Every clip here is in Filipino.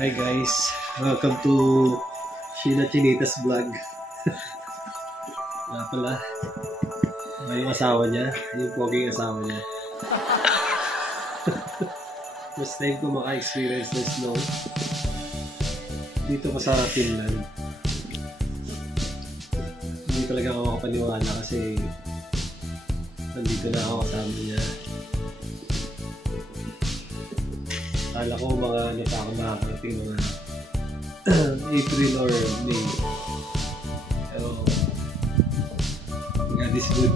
Hi guys, welcome to Sheena Chinitas vlog. Nga pala, yung asawa niya, yung poging asawa niya. First time ko maka-experience ng snow dito ko sa Finland. Hindi talaga ako makapaniwala kasi nandito na ako kasama niya. Akala ko mga ano pa ako makakarating mga April or May. Pero God is good.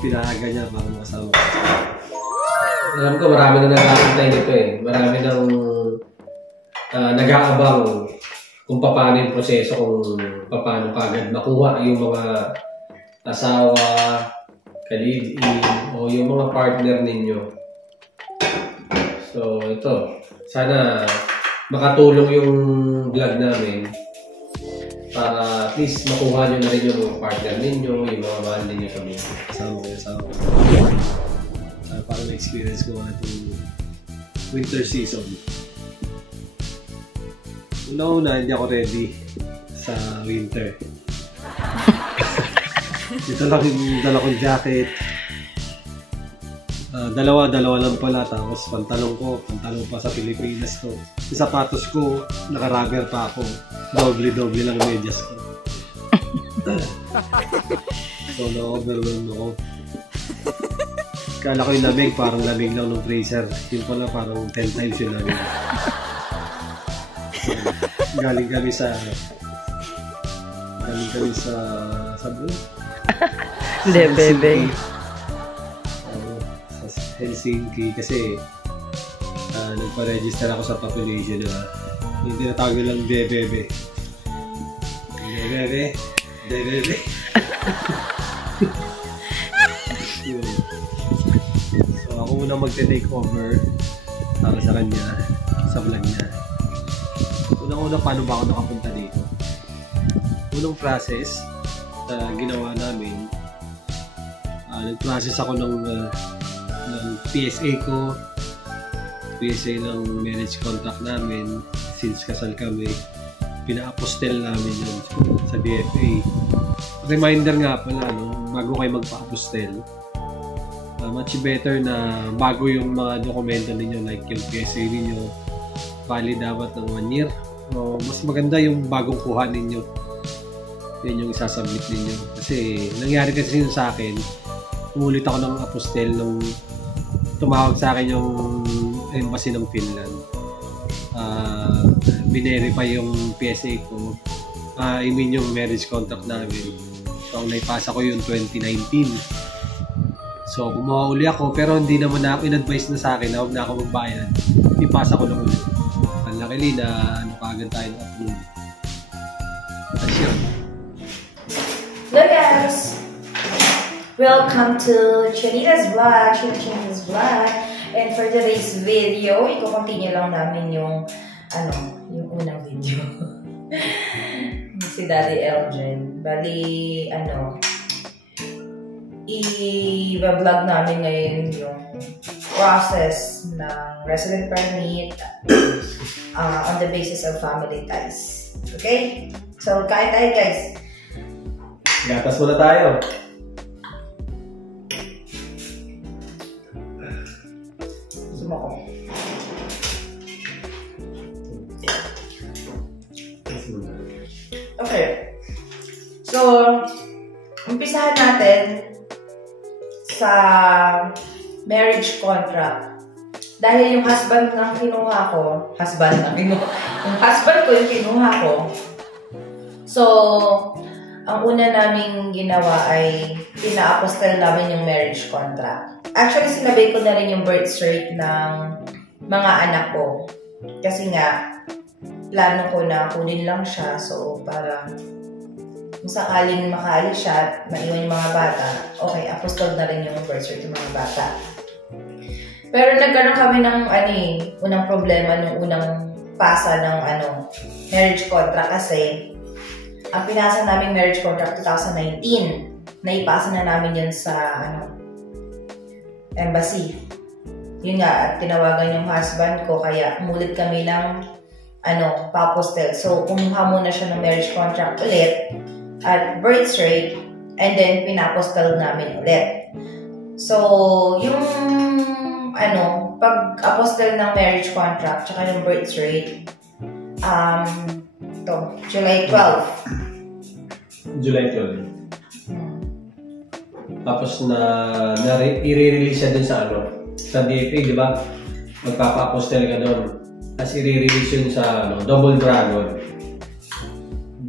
Pinahaga niya para makasama ko. Alam ko marami na nag-aantay nito eh. Marami nang nag-aabang kung paano yung proseso, kung paano kagad makuha yung mga asawa, ka-live-in, o yung mga partner ninyo. So ito, sana makatulong yung vlog namin para at least makuha nyo na rin yung partner ninyo, yung mga mahal ninyo kami. Kasama ko. Para na-experience ko nga itong winter season. Una-una, hindi ako ready sa winter. Ito lang yung dala kong jacket. Dalawa lang pala. Tapos pantalon pa sa Pilipinas to. Yung sapatos ko, naka-rubber pa ako. Doble lang medyas ko. So, na-overwhelm ako. Kala ko yung lamig, parang lamig lang ng freezer. Yung pala parang 10 times yung lamig. Galing kami sa Cebu. Hindi, bebe. Sa Helsinki kasi nagpa-register ako sa population na yung tinatawag nilang bebe. Bebe. So ako muna magte-take over para sa kanya, sa vlog niya. Unang-una, paano ba ako nakapunta dito? Unang process na ginawa namin, nag-process ako ng PSA ko, PSA ng marriage contract namin. Since kasal kami, pina-apostel namin yun sa DFA. Reminder nga pala, no? Bago kayo magpa-apostel, much better na bago yung mga dokumento ninyo, like yung PSA ninyo, valid dapat ng 1 year. Mas maganda yung bagong kuha ninyo. Yan yung isasubmit ninyo. Kasi nangyari kasi yun sa akin, umulit ako ng apostel nung tumawag sa akin yung embassy ng Finland. Binerify yung PSA ko. I mean yung marriage contract namin. So, naipasa ko yung 2019. So, kumuha uli ako, pero hindi naman na in-advise na sa akin na huwag na ako magbayad. Ipasa ko lang ulit. Luckily na kagad tayo na upload. That's yun. Hello guys! Welcome to Chinitas vlog, Chinitas vlog. And for today's video, i-continue lang namin yung yung unang video. Si Daddy Elgin. Bali, i-vlog namin ngayon yung process ng resident permit on the basis of family ties. Okay? So, kain tayo guys. Gatas muna tayo. Gusto ko. Okay. So, umpisahan natin sa marriage contract. Dahil yung husband ng kinuha ko, yung husband ko yung kinuha ko. So, ang una naming ginawa ay pina-apostel namin yung marriage contract. Actually, sinabay ko na rin yung birth cert ng mga anak ko. Kasi nga, plano ko na kunin lang siya. So, para kung sakaling makaalis siya at maiwan yung mga bata, okay, apostel na rin yung birth cert ng mga bata. Pero nagkaroon kami ng unang problema nung unang pasa ng marriage contract kasi ang pinasa naming marriage contract 2019. Naipasa na namin yun sa embassy. Yun nga, at tinawagan yung husband ko kaya umulit kami ng pa-apostel. So, kumuha muna siya ng marriage contract ulit at birth rate, and then pina-apostel namin ulit. So, yung pag-apostel ng marriage contract tsaka yung birth rate, July 12. July 12. Tapos i-release siya dun sa DFA, di ba? Magpapa-apostel ka doon. Tapos i-release yun sa Double Dragon.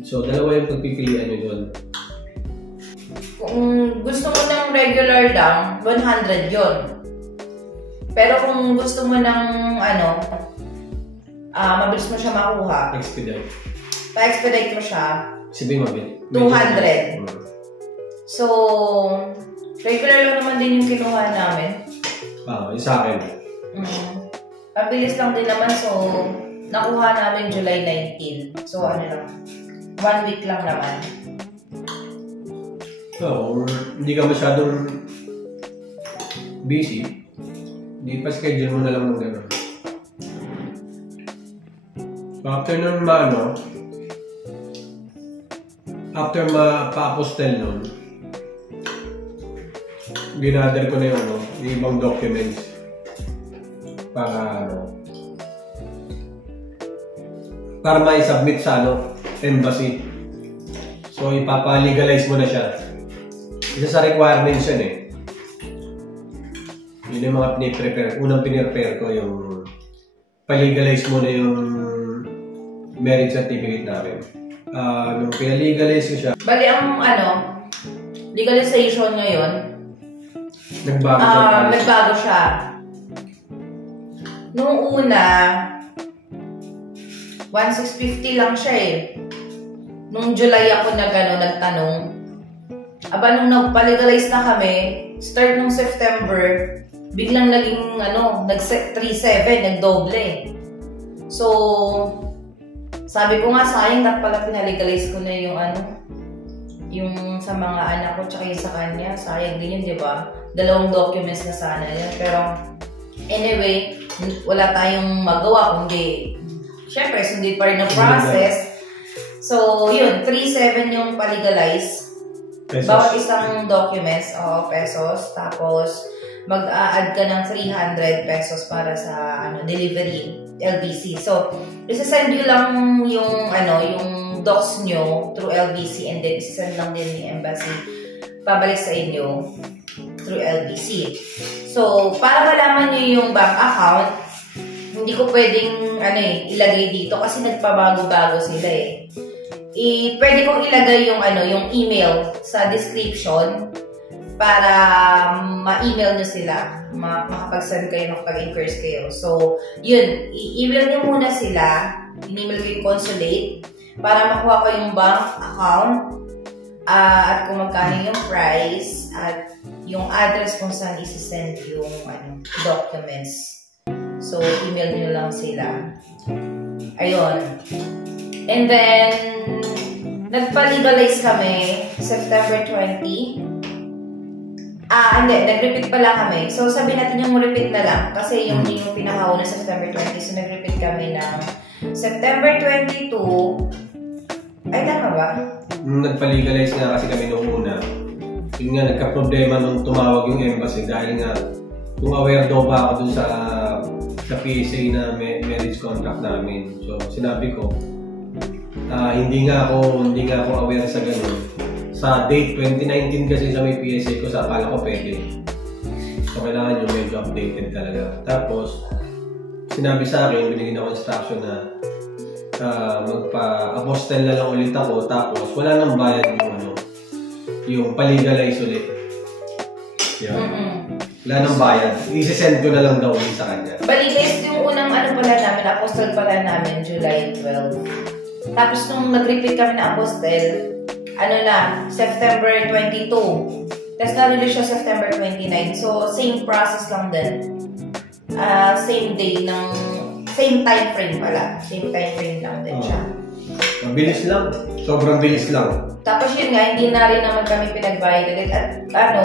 So, dalawa yung pagpipilian nyo doon. Kung gusto mo ng regular lang, 100 yun. Pero kung gusto mo ng mabilis mo siya makuha, Expedite. pa-expedite mo siya, Sabihin mabilis. 200. So, regular lang naman din yung kinuha namin. Yung sa akin. Pabilis lang din naman. So, nakuha namin July 19. So, 1 week lang naman. So, hindi ka masyadong busy, hindi pa schedule mo na lang ng gano'n. After nun after pa-apostel nun, ginather ko na yung ibang documents para ma-submit sa embassy. So, ipapa-legalize mo na siya. Isa sa requirements yun eh. Yun yung mga piniprepare. Unang pinirepare ko yung pa-legalize mo na yung marriage certificate namin. Nung pina-legalize ko siya, Bali, ang legalization ngayon, nagbago siya. Nung una, 1,650 lang siya eh. Nung July ako nagtanong. Nung nagpa-legalize na kami, start nung September, biglang naging 3,700, nagdoble. So, sabi ko nga, sayang na pala pinalegalize ko na yung sa mga anak ko tsaka yung sa kanya. Sayang din yun, di ba? 2 documents na sana yun. Pero, anyway, wala tayong magawa kundi, syempre, sundin pa rin ang process. So, yun, 3,700 yung palegalize. Bawat isang documents, pesos. Tapos, mag-a-add ka ng 300 pesos para sa delivery, LBC. So, isasend nyo lang yung docs nyo through LBC, and then isasend lang din ni embassy pabalik sa inyo through LBC. So, para malaman nyo yung bank account, hindi ko pwedeng ilagay dito kasi nagpabago-bago sila eh. Pwede kong ilagay yung email sa description para ma-email nyo sila, makapag-send kayo, makapag-inquire kayo. So, yun, i-email nyo muna sila, in-email ko yung consulate, para makuha ko yung bank account, at kung magkano yung price, at yung address kung saan isi-send yung documents. So, email nyo lang sila. Ayun. And then, nagpa-legalize kami September 20. Hindi. Nag-repeat pala kami. So, sabi natin yung repeat na lang. Kasi yung pinakauna September 20. So, nag-repeat kami ng September 22. Ay, tama ba? Nung nagpa-legalize nga kasi kami nung una, yun nga, nagka-problema nung tumawag yung embassy dahil nga, kung aware daw ba ako dun sa PSA na marriage contract namin. So, sinabi ko, hindi nga ako aware sa ganun. Sa date 2019 kasi sa may PSA ko, sa akala ko pwede. So, kailangan yung medyo updated talaga. Tapos, sinabi sa akin, binigyan ako instruction na magpa-apostel na lang ulit ako. Tapos, wala nang bayad yung palegalize ulit. Yun. Wala nang bayad. I-send ko na lang daw ulit sa kanya. Bali guys, yung unang pala namin, apostel pala namin, July 12. Tapos, nung nag-repeat kami na apostel, September 22. Tapos na-release siya September 29. So, same process lang din. Same day same time frame pala. Same time frame lang din siya. Mabilis lang. Sobrang bilis lang. Tapos yun nga, hindi na rin naman kami pinagbayad ulit. At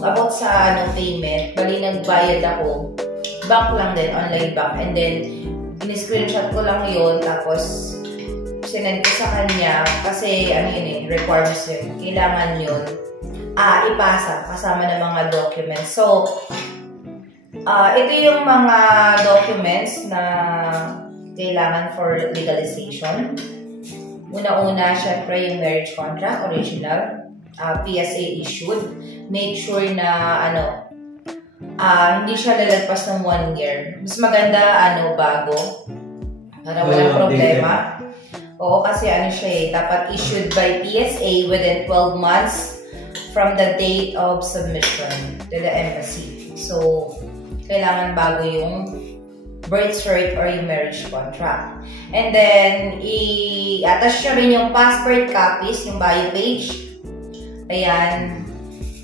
about sa payment, bali nagbayad ako. Bank lang din, online bank. And then, in-screenshot ko lang yun, tapos sinend ko sa kanya kasi ano yun requirements yun. Kailangan yun ipasa kasama ng mga documents. So, ito yung mga documents na kailangan for legalization. Una-una, syempre yung marriage contract, original, PSA issued. Make sure na hindi siya lalagpas ng 1 year. Mas maganda bago para walang problema. Oo, kasi siya dapat issued by PSA within 12 months from the date of submission to the embassy. So, kailangan bago yung birth cert or yung marriage contract. And then, i-attach nyo rin yung passport copies, yung bio page. Ayan.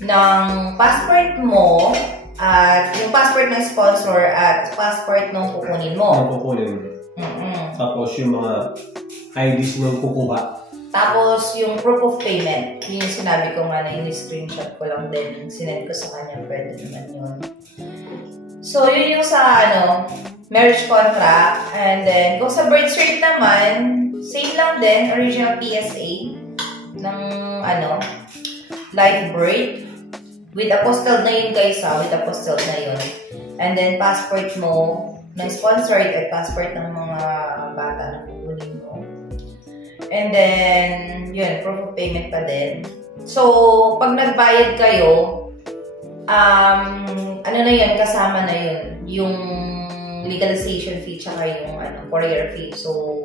Ng passport mo, at yung passport ng sponsor at passport ng kukunin mo. Ang kukunin mo. Tapos yung mga IDs ng kukuha. Tapos yung proof of payment. Yung sinabi ko nga na yung screenshot ko lang din. Sinend ko sa kanya. Pwede naman yun. So yun yung sa marriage contract. And then kung sa birth cert naman, same lang din. Original PSA ng live birth. With apostilled na yun guys with apostilled na yun. And then passport mo ng sponsored at passport ng mga bata na kukunin mo. And then, yun, proof of payment pa din. So, pag nagbayad kayo, na yun, kasama na yun. Yung legalization fee tsaka yung courier fee. So,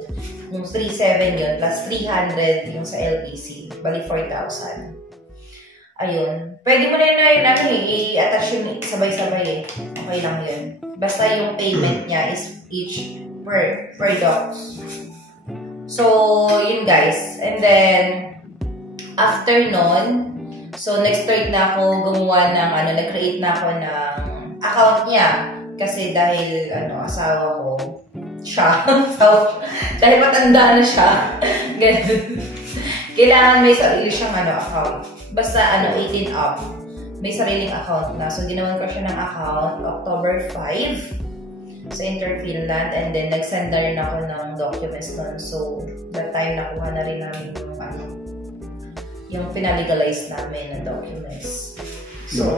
yung 3,700 yun, plus 300 yung sa LPC. Bali 4,000. Ayun. Pwede mo na yun i-attach yun sabay-sabay Okay lang yun. Basta yung payment niya is each per docs. So, yun guys. And then, after nun, so nag-start na ako gumawa ng nag-create na ako ng account niya. Kasi dahil, asawa ko, siya. So, dahil matanda na siya. Ganun. Kailangan may sarili siyang account. Basta 18 up. May sariling account na. So, ginawan ko siya ng account October 5 sa Inter-Finland, and then nag-send na rin ako ng documents nun. So, that time nakuha na rin namin yung pinalegalize namin na documents. So,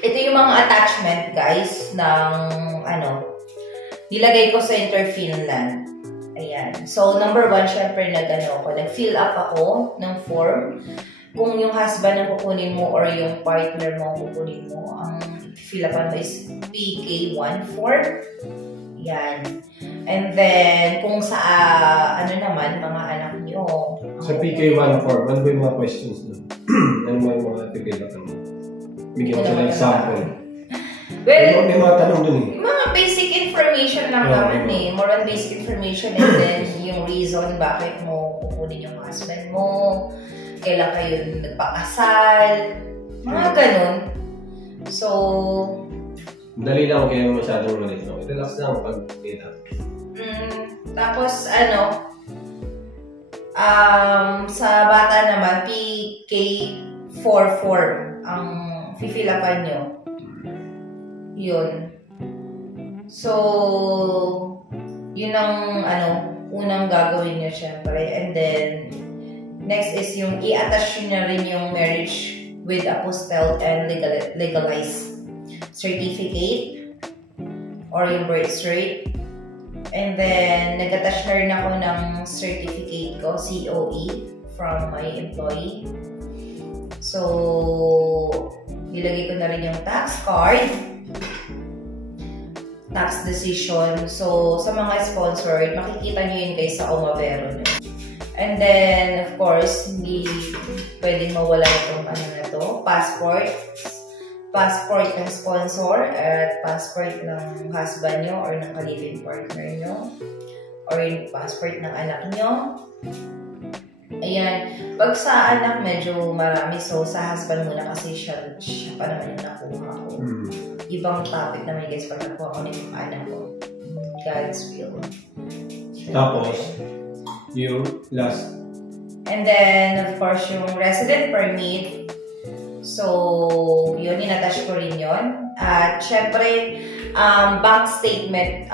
ito yung mga attachment guys ng nilagay ko sa Inter-Finland. Ayan. So, number 1, syempre nag-fill up ako ng form. Kung yung husband ang kukunin mo or yung partner mo ang kukunin mo, ang fill up mo is PK1 form. Yan. And then, kung sa naman, mga anak nyo. Sa PK1 form, ano ba yung mga questions doon? Ano ba yung mga fill up mo? Bigyan ko ng example. Well, may mga tanong doon mga basic information lang naman More on basic information, and then yung reason bakit mo kukunin yung husband mo, kailan kayo nagpakasal, mga ganun. So, dali lang kaya masyadong malit. Relax lang pag-data. Tapos, sa bata naman, PK4 form ang fifilapan nyo. Yun. So, yun ang unang gagawin nyo syempre. And then, next is yung i-attach nyo na rin yung marriage with apostilled and legalized certificate or yung birth cert. And then, nag-attach na rin ako ng certificate ko, COE, from my employee. So, nilagay ko na rin yung tax card, tax decision. So, sa mga sponsored, makikita nyo yun guys sa Omavero nyo. And then, of course, hindi pwedeng mawala itong passport ng sponsor at passport ng husband nyo or ng ka-living partner nyo or yung passport ng anak nyo. Ayan. Pag sa anak, medyo marami. So, sa husband muna kasi siya pa naman yung nakuha ko. Ibang topic naman guys pag nakuha ko ng anak ko. God's will. Tapos, yung last. And then, of course, yung resident permit. So, yun, in-attach ko rin yun. At, syempre, bank statement.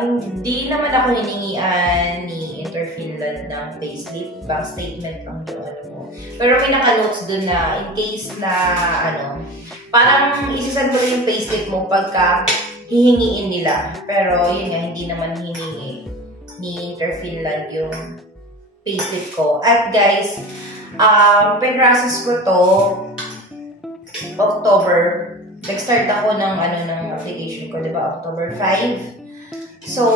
Hindi naman ako hiningian ni Interfinland ng payslip. Bank statement lang yung ano mo. Pero may naka-notes dun na in case na parang isasend mo yung payslip mo pagka hihingiin nila. Pero yun nga, hindi naman hiningi ni Interfinland yung payslip ko. At guys, pinrocess ko to October. Nag-start ako ng application ko, di ba? October 5. So,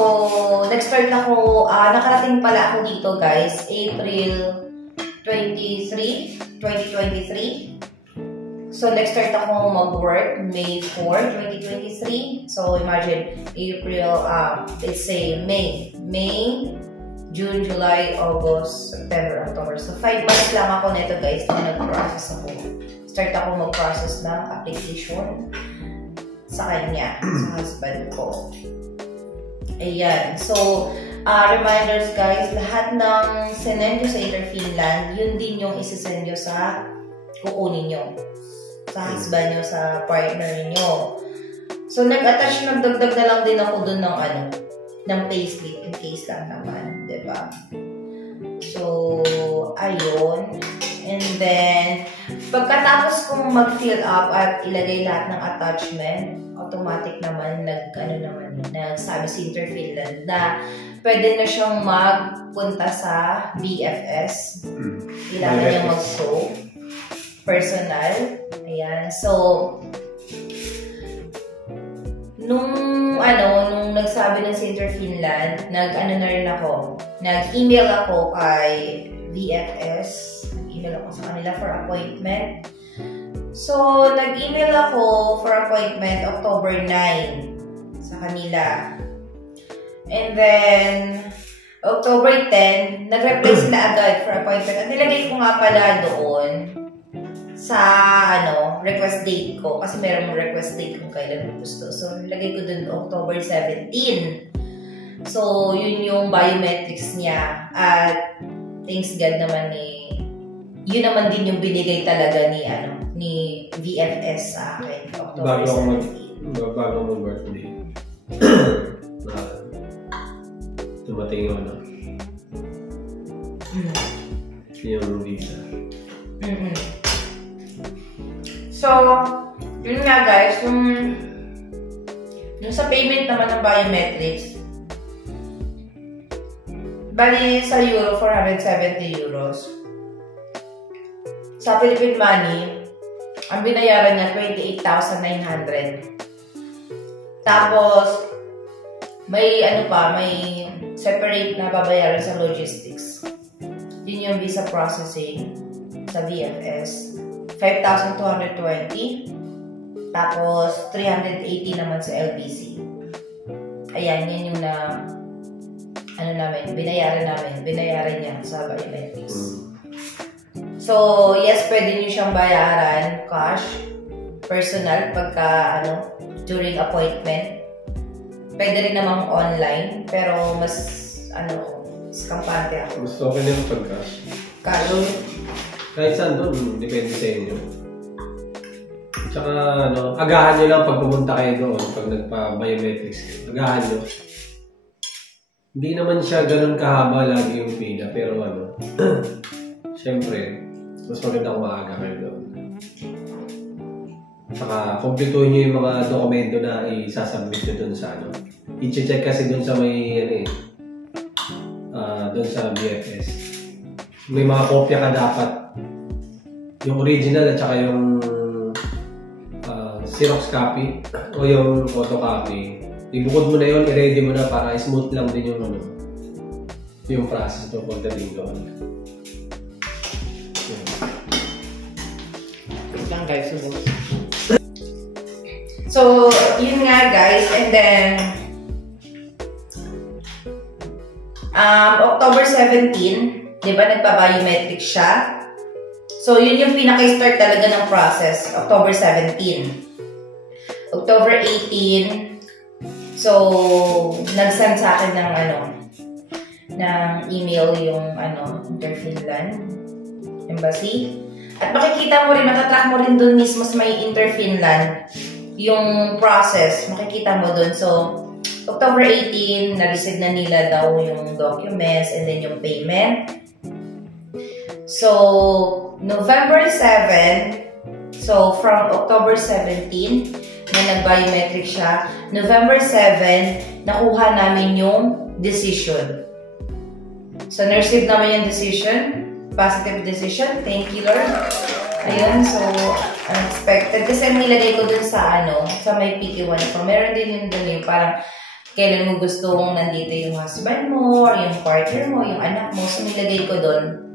nag-start ako, nakarating pala ako dito guys, April 23, 2023. So, nag-start ako mag-work May 4, 2023. So, imagine, April, let's say May, June, July, August, September, October. So, 5 months lang ako nito guys na nag-process ako. Start ako mag-process ng application sa kanya, sa husband ko. Ayan. So, reminders guys, lahat ng sinend nyo sa Interfinland, yun din yung isasend nyo sa kukunin nyo. Sa husband nyo, sa partner nyo. So, nagdagdag na lang din ako dun ng payslip in case lang naman, diba? So, ayun. And then, pagkatapos kong mag-fill up at ilagay lahat ng attachment, automatic naman nagsabi si Interfinland na pwede na siyang magpunta sa BFS. Kailangan niya mag-show personal. Ayan. So, nung nagsabi ng si Interfinland, nag-email ako kay BFS. Nag-email ako sa kanila for appointment. So, nag-email ako for appointment October 9 sa kanila. And then, October 10, nag-reply sila agad for appointment. At nilagay ko nga pala doon sa request date ko. Kasi merong request date kung kailan mo gusto. So, nilagay ko doon October 17. So, yun yung biometrics niya. At thanks God naman yun naman din yung binigay talaga ni VFS sa akin. October 17. Bago mo birthday. Tumating yung yung visa. So, yun nga guys, yung sa payment naman ng biometrics, bali sa euro, 470 euros. Sa Philippine money, ang binayaran niya, 28,900. Tapos, may may separate na babayaran sa logistics. Yun yung visa processing sa VFS. 5,220. Tapos, 380 naman sa LBC. Ayan, yan yung binayaran niya sa biometrics. So, yes, pwede niyo siyang bayaran cash, personal, pagka, during appointment. Pwede rin namang online, pero mas, kampante ako. Mas okay na yung pag-cash. Kalo. Kahit saan doon, depende sa inyo. Tsaka, agahan nyo lang pag pumunta kayo doon, pag nagpa-biometrics. Agahan nyo. Hindi naman siya ganun kahaba lagi yung pila, pero syempre, mas maganda kung maaga kayo doon. Saka, kumpletuhin nyo yung mga dokumento na isasubmit nyo doon sa I-check kasi doon sa may, doon sa BFS. May mga kopya ka dapat. Yung original at saka yung Xerox copy o yung photocopy. Ibukod mo na yun, i-ready mo na para smooth lang din yung process to pagdating doon. Lang guys, so, yun nga guys, and then October 17, di ba nagpa-biometric siya? So, yun yung pinaka-start talaga ng process, October 17. October 18, so, nag-send sa akin ng email yung Interfinland Embassy. At makikita mo rin, matatrack mo rin dun mismo sa may Interfinland yung process, makikita mo dun. So, October 18, na-receive na nila daw yung documents and then yung payment. So, November 7, so from October 17, na nag-biometric siya, November 7, nakuha namin yung decision. So, na-receive namin yung decision, positive decision. Thank you, Lord. Ayun, so, unexpected. Kasi nilagay ko dun sa sa may PK1 ko. Meron din yun dun yung parang kailan mo gustong nandito yung husband mo, or yung partner mo, yung anak mo. So, nilagay ko dun.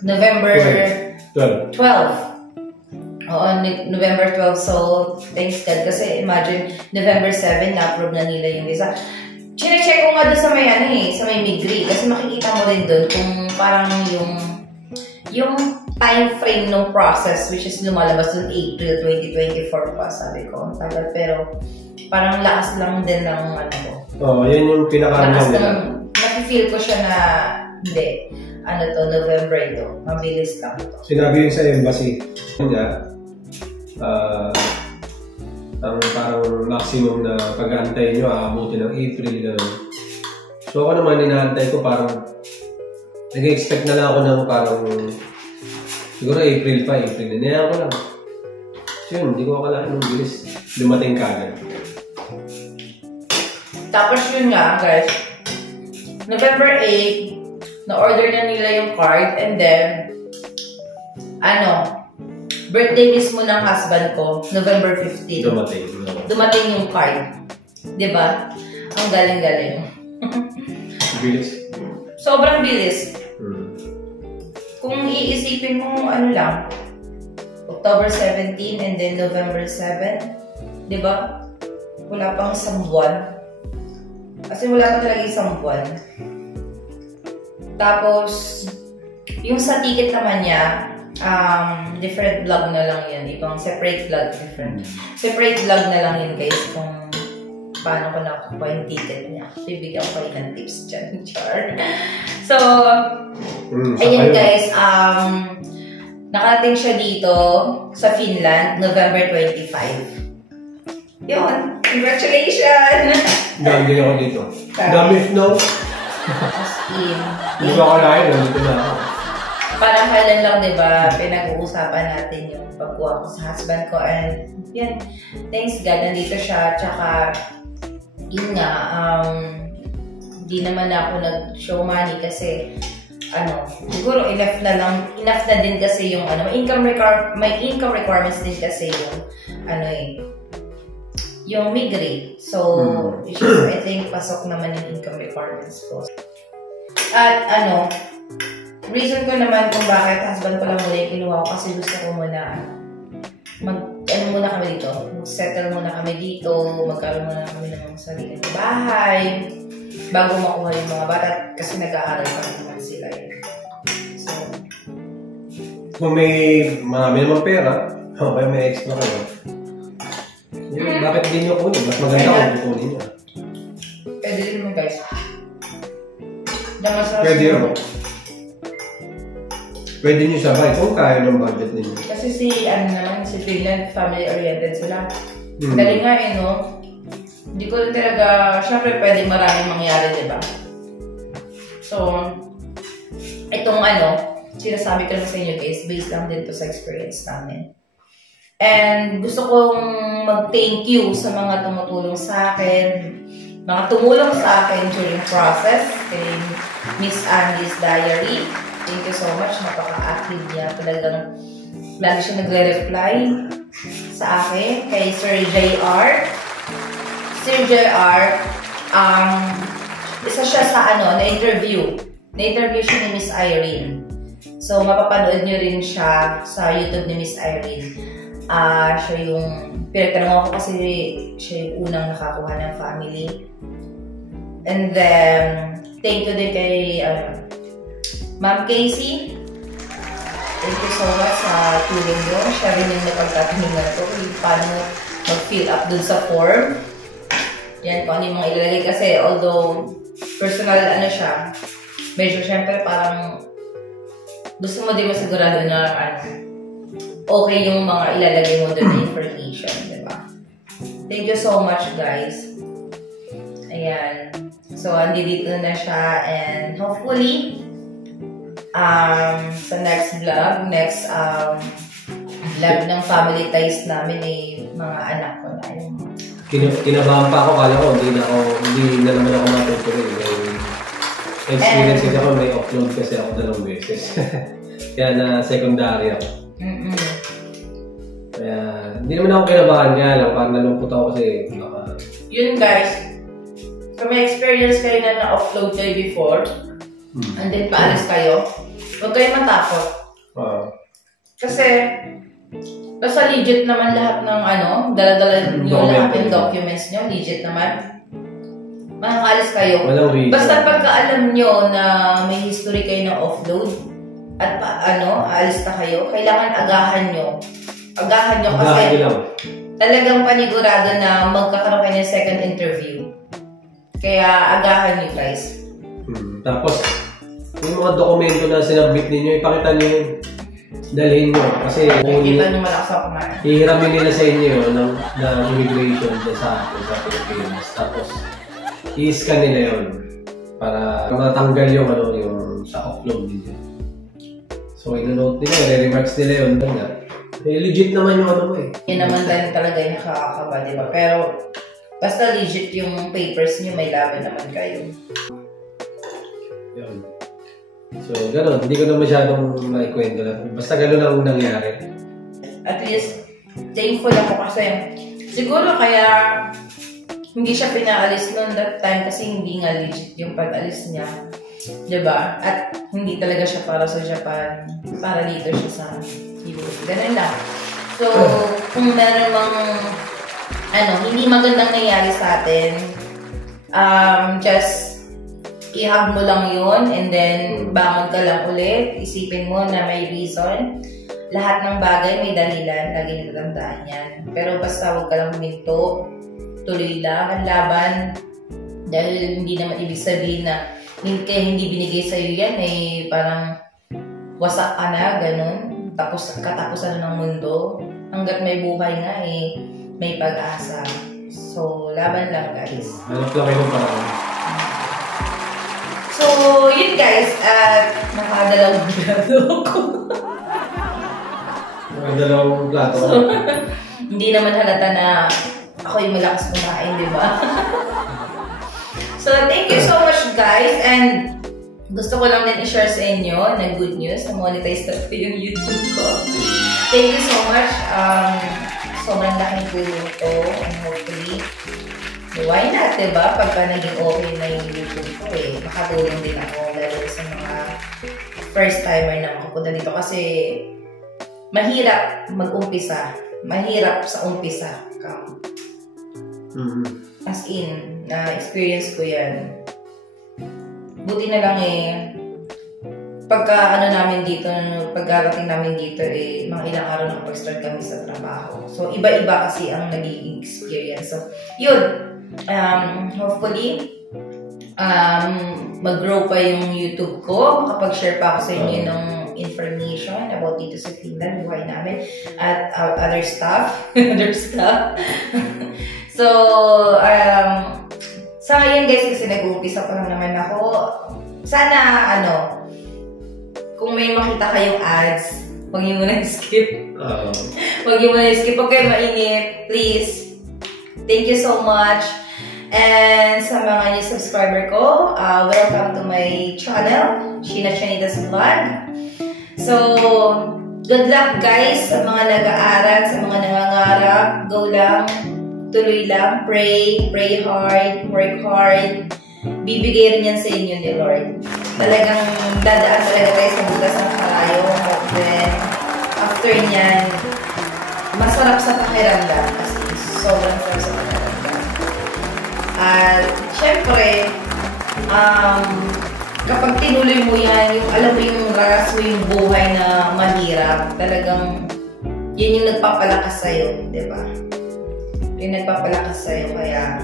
November 12. Oo, November 12. So, thanks God. Kasi imagine, November 7, na-approve na nila yung visa. Chine-check ko nga doon sa may sa may Migri. Kasi makikita mo rin doon kung parang yung time frame ng process, which is lumalabas doon April 2024 pa, sabi ko. Tagal, pero parang lakas lang din ng yan yung pinaka-ano nila. Nafe-feel ko siya na, hindi, November ito. Mabilis lang ito. Sinabi yun sa embassy. Ang parang maximum na pag-aantay nyo, aabuti ng April, gano'n. So ako naman, inaantay ko parang, nag-expect na lang ako ng parang, siguro April pa, Niyaya ko lang. So yun, hindi ko akalain nung bilis. Dumating ka agad. Tapos yun nga, guys. November 8, na-order na nila yung card, and then, birthday mismo ng husband ko, November 15. Dumating yung card. Diba? Ang galing-galing. Bilis. Sobrang bilis. Kung iisipin mo, lang, October 17 and then November 7, diba? Wala pang isang buwan. Kasi wala pa talaga isang buwan. Tapos, yung sa ticket naman niya, different vlog na lang yun. Ibang separate vlog, different. Separate vlog na lang yun, guys, kung paano ko nakuha yung ticket niya. Bibigyan ko kayo ng tips dyan, Char. So, ayun guys, nakarating siya dito sa Finland, November 25. Yun, congratulations! Dami din ako dito. Dami snow. As in. Hindi ko akalain, nandito na ako. Parang kailan lang, diba, pinag-uusapan natin yung pagkuha ko sa husband ko. And, yan, thanks God, nandito siya. Tsaka, yun nga, hindi naman ako nag-show money kasi, siguro enough na din kasi yung, may income requirements din kasi yung, yung Migri. So, which is, I think, pasok naman yung income requirements ko. At, reason ko naman kung bakit husband ko lang muna yung kinuha ko kasi gusto ko muna muna kami dito. Settle muna kami dito. Magkaroon muna kami ng mga sarili ng bahay bago makuha yung mga bata kasi nag-aaral pa naman sila yun. So, kung may marami naman pera, okay, may extra ka. Bakit hindi nyo kunin? Mas maganda kung kunin nyo. Pwede din mo, guys. Pwede yun. Pwede nyo sabay kung kaya ng budget ninyo. Kasi si Finland, family-oriented sila. Galing nga no? Hindi ko rin talaga, syempre pwede maraming mangyari, diba? So, itong sinasabi ko na sa inyo guys, based lang din to sa experience namin. And gusto kong mag-thank you sa mga tumutulong sa akin, mga tumulong sa akin during process, kay Miss Andy's Diary. Thank you so much, napaka-active niya. Talagang lagi siya nagre-reply sa akin. Kay Sir JR. Sir JR, isa siya sa na-interview. Na-interview siya ni Miss Irene. So, mapapanood niyo rin siya sa YouTube ni Miss Irene. Siya yung, pinagtanong ako kasi siya yung unang nakakuha ng family. And then, thank you din kay Ma'am Casey. Thank you so much sa tulong doon. Siya rin yung napagtatanungan ko kung paano mag-fill up dun sa form. Yan, kung ano yung mga ilalagay kasi although personal siya, medyo syempre parang gusto mo din masigurado na okay yung mga ilalagay mo doon na information, di ba? Thank you so much, guys. Ayan. So, andito na siya and hopefully, sa next vlog ng family ties namin ay mga anak ko na yung Kinabahan pa ako, kala ko, hindi na naman ako matutuloy. Experience kasi ako, may upload kasi ako 2 beses. Kaya na secondary ako. Kaya, hindi naman ako kinabahan nga lang, parang nalungkot ako kasi baka... Yun guys, kung may experience kayo na na-upload kayo before, and then paalis kayo, huwag kayo matakot. Kasi, basta legit naman lahat ng dala-dala nyo lahat ng documents nyo, legit naman. Makakalis kayo. Basta pagka alam nyo na may history kayo ng offload, at aalis na kayo, kailangan agahan nyo. Agahan nyo kasi talagang panigurado na magkakaroon kayo ng second interview. Kaya agahan nyo guys. Tapos, yung mga dokumento na sinabit ninyo, ipakita nyo yun. Dalhin nyo. Kasi kita nyo malakas ako kumain. Hihiramin nila sa inyo ng immigration sa Pilipinas. Tapos, i-scan nila yun para matanggal yung sa offload ninyo. So, ino-note nila, re-remarks nila yun. Legit naman yung mo eh. Yun naman talaga yung nakakakaba, di ba? Pero, basta legit yung papers nyo, may laban naman kayo. Yun. So, gano'n. Hindi ko na masyadong maikwento lang. Basta gano'n ang nangyari. At least, thankful ako kasi siguro kaya hindi siya pinaalis noon that time kasi hindi nga legit yung pag-alis niya. Diba? At hindi talaga siya para sa Japan. Para dito siya sa US. Ganun lang. So, kung meron mang hindi magandang nangyari sa atin, just i-hug mo lang yun and then bangon ka lang ulit. Isipin mo na may reason. Lahat ng bagay may dahilan. Lagi natatandaan yan. Pero basta huwag ka lang huminto. Tuloy lang ang laban. Dahil hindi naman ibig sabihin na kaya hindi binigay sa'yo yan parang wasak ka na, ganun. Tapos katapusan na ng mundo. Hanggat may buhay nga may pag-asa. So, laban lang guys. Hanap lang kayo ng parang. So, yun guys, at nakadalawang plato ako. Nakadalawang plato ako. So, hindi naman halata na ako yung malakas kumain, di ba? So, thank you so much guys, and gusto ko lang din i-share sa inyo na good news, na monetize na po yung YouTube ko. Thank you so much. Sobrang laking tulong ito, and hopefully, why not, diba? Pagka naging okay na yung YouTube ko makatulong din ako lalo sa mga first timer na makapunta dito kasi mahirap mag-umpisa. Mahirap sa umpisa. As in, na-experience ko yan. Buti na lang pagkarating namin dito mga ilang araw na pag-start kami sa trabaho. So, iba-iba kasi ang naging experience. So, yun. Hopefully, mag-grow pa yung YouTube ko. Makapag-share pa ako sa inyo ng information about dito sa Finland, buhay namin, at other stuff. So, sa ngayon guys, kasi nag-uumpisa pa lang naman ako. Sana, kung may makita kayong ads, huwag niyo muna skip. Huwag niyo muna skip. Huwag kayo mainit. Please. Thank you so much. And sa mga new subscriber ko, welcome to my channel, Sheena Chanitas Vlog. So, good luck guys sa mga nag-aaral, sa mga nangangarap. Go lang, tuloy lang, pray hard, work hard. Bibigay rin yan sa inyo ni Lord. Talagang dadaan talaga tayo sa butas ng karayong. Then, after nyan, masarap sa pakiramdam. Kasi sobrang sarap sa pakiramdam. At, syempre, kapag tinuloy mo yan, yung alam mo yung raras mo yung buhay na mahirap, talagang yun yung nagpapalakas sa'yo, di ba? Yung nagpapalakas sa'yo, kaya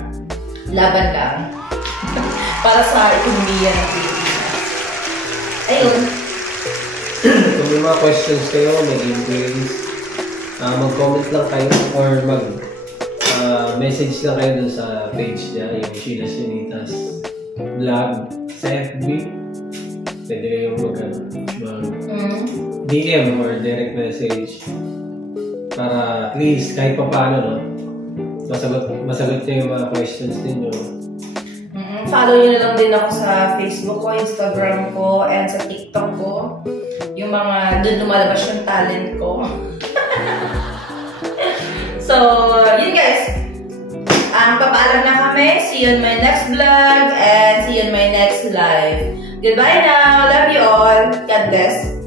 laban lang. Para sa ekonomiya ng Pilipinas. Ayun. Kung may mga questions kayo, may inquiries, mag-comment lang kayo or message lang kayo dun sa page niya, yung Sheila Sinitas Vlog sa FB. Pwede kayong DM or direct message para at least kahit pa paano, no, masagot niyo yung mga questions ninyo. Follow nyo na lang din ako sa Facebook ko, Instagram ko, and sa TikTok ko. Yung mga doon lumalabas yung talent ko. So, yun guys. Papaalam na kami. See you on my next vlog and see you on my next live. Goodbye now. Love you all. God bless.